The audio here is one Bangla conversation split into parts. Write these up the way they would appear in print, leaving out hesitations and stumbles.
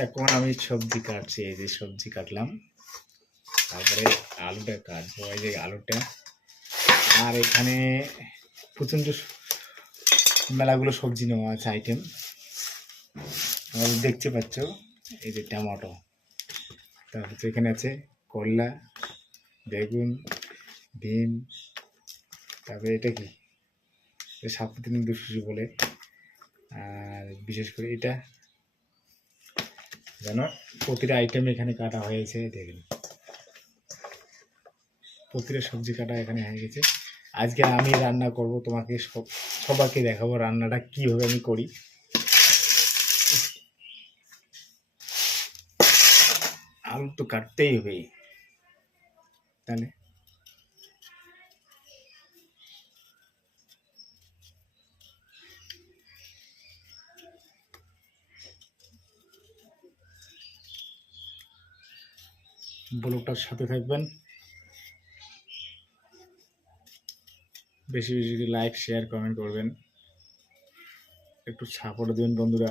এখন আমি সবজি কাটছি, এই যে সবজি কাটলাম, তারপরে আলুটা কাটবো, এই যে আলুটা। আর এখানে প্রচণ্ড মেলাগুলো সবজি নেওয়া আছে, আইটেম আমাদের দেখতে পাচ্ছ। এই যে টমেটো, তারপর এখানে আছে করলা, বেগুন, ডিম, তারপরে এটা কি সাপুতিন দুশুশি বলে। আর বিশেষ করে এটা যেন প্রতিটা আইটেম এখানে কাটা হয়েছে, দেখেন প্রতিটা সবজি কাটা এখানে হয়ে গেছে। আজকে আমি রান্না করব, তোমাকে সবাইকে দেখাবো রান্নাটা কীভাবে আমি করি। আলু তো কাটতেই হবে, তাহলে ব্লগটার সাথে থাকবেন, বেশি বেশি লাইক শেয়ার কমেন্ট করবেন, একটু সাপোর্ট দেবেন বন্ধুরা।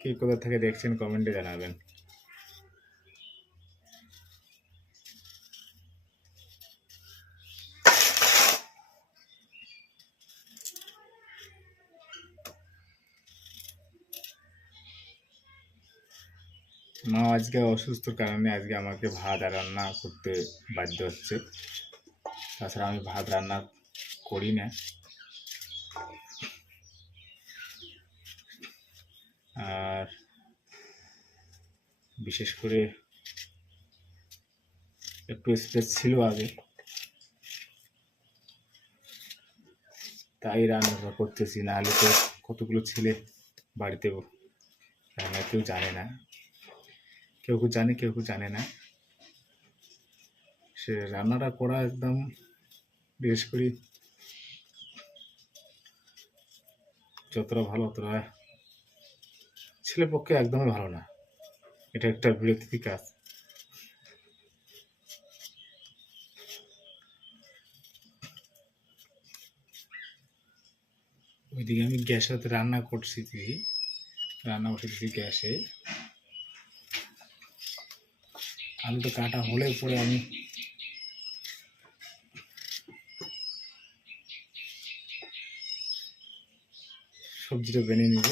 কে কোথা থেকে দেখছেন কমেন্টে জানাবেন। মা আজকে অসুস্থর কারণে আজকে আমাকে ভাত আর রান্না করতে বাধ্য হচ্ছে, তাছাড়া আমি ভাত রান্না করি না। আর বিশেষ করে একটু স্ট্রেস ছিল আগে, তাই রান্নাটা করতেছি, না হলে তো কতগুলো ছেলে বাড়িতে রান্না কেউ জানে না, কেউ কেউ জানে কেউ কেউ জানে না। সে রান্নাটা করা একদম বিশেষ করে যতটা ভালো ততটা ছেলের পক্ষে একদমই ভালো না, এটা একটা বিরক্তি কাজ। ওইদিকে আমি গ্যাসে রান্না করছি, রান্না বসেছি গ্যাসে। আলুটা কাটা হলে পরে আমি সবজিটা বেনে নিব।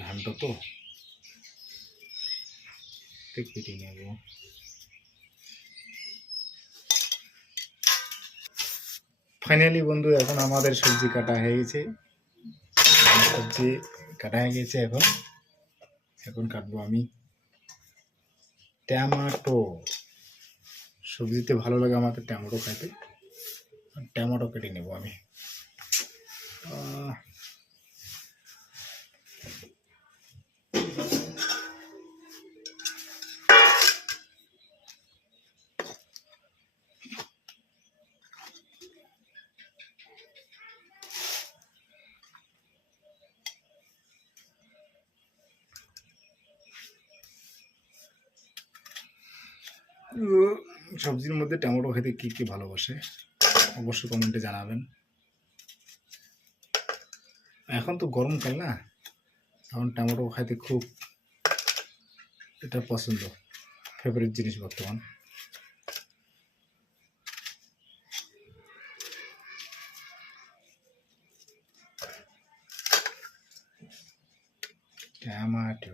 ঘানটা তো কেটে নেব। ফাইনালি বন্ধু, এখন আমাদের সবজি কাটা হয়ে গেছে, সবজি কাটা হয়ে গেছে। এখন কাটবো আমি টমেটো। সবজিতে ভালো লাগে আমাদের টমেটো খাইতে, টমেটো কেটে নেব আমি। সবজির মধ্যে টমেটো খেতে কি কি ভালোবাসে অবশ্যই কমেন্টে জানাবেন। এখন তো গরমকাল না, এখন টমেটো খাইতে খুব এটা পছন্দ, ফেভারিট জিনিস বর্তমান। টমেটো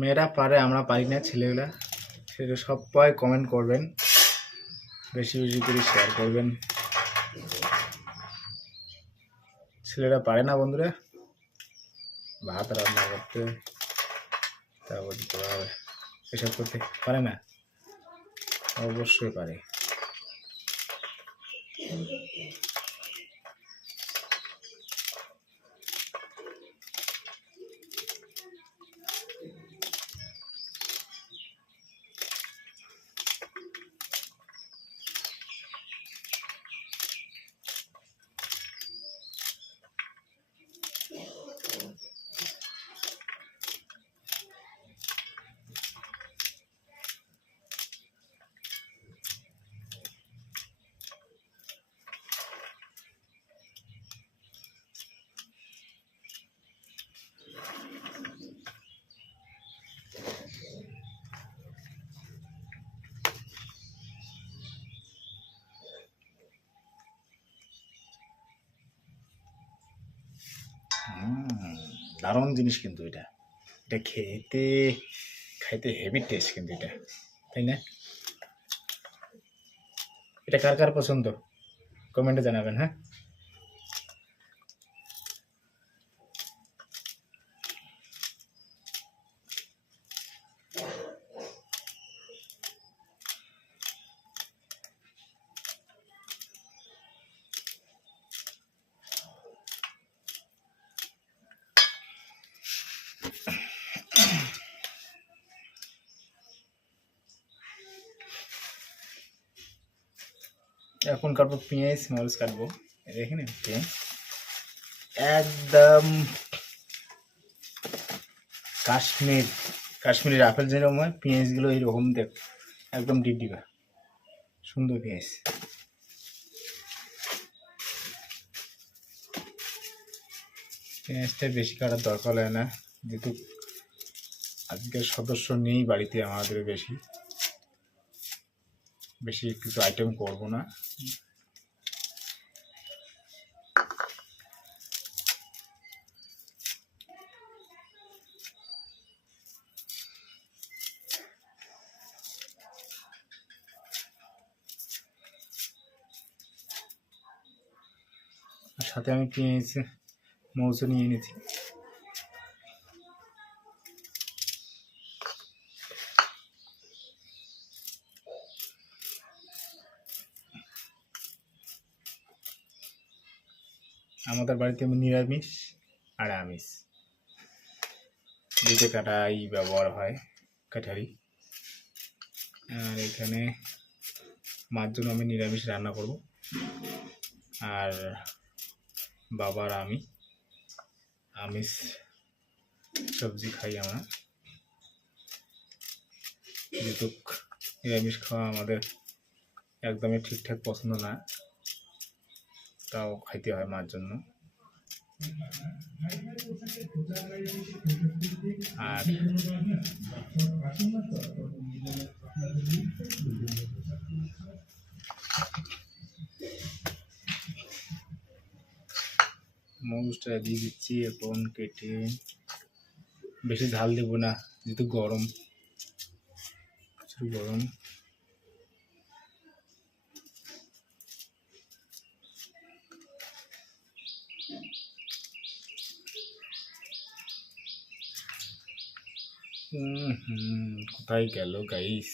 মেয়েরা পারে, আমরা পারি না, ছেলেগুলা। সেটা সবাই কমেন্ট করবেন, বেশি বেশি করে শেয়ার করবেন। ছেলেরা পারে না বন্ধুরা ভাত রান্না করতে, তারপর দিতে হবে। এসব করতে পারে না? অবশ্যই পারে। দারুণ জিনিস কিন্তু এটা এটা খেতে খাইতে হেভি টেস্ট কিন্তু এটা, তাই না? এটা কার কার পছন্দ কমেন্টে জানাবেন। হ্যাঁ, এখন কাটবো পেঁয়াজ, মরিচ কাটবো। দেখেন পেঁয়াজ একদম কাশ্মীরের আপেল যেরকম হয়, পেঁয়াজগুলো এইরকম দেখ, একদম ডিপডিপা সুন্দর পেঁয়াজ। পেঁয়াজটা বেশি কাটার দরকার হয় না, যেহেতু আজকের সদস্য নেই বাড়িতে আমাদের, বেশি কিছু আইটেম করব না। সাথে আমি পেঁয়াজ মৌসু নিয়ে এনেছি। আমাদের বাড়িতে নিরামিষ আর আমিষ দুটো কাটাই ব্যবহার হয়, কাঠারি। আর এখানে মার জন্য আমি নিরামিষ রান্না করব, আর বাবার আমি আমিষ সবজি খাই আমরা, যেহেতু নিরামিষ খাওয়া আমাদের একদমই ঠিকঠাক পছন্দ না, তাও খাইতে হয় মার জন্য। আর মরিচটা দিয়ে দিচ্ছি এখন কেটে, বেশি ঝাল দেবো না যেহেতু গরম, প্রচুর গরম। কোথায় গেল গাইস?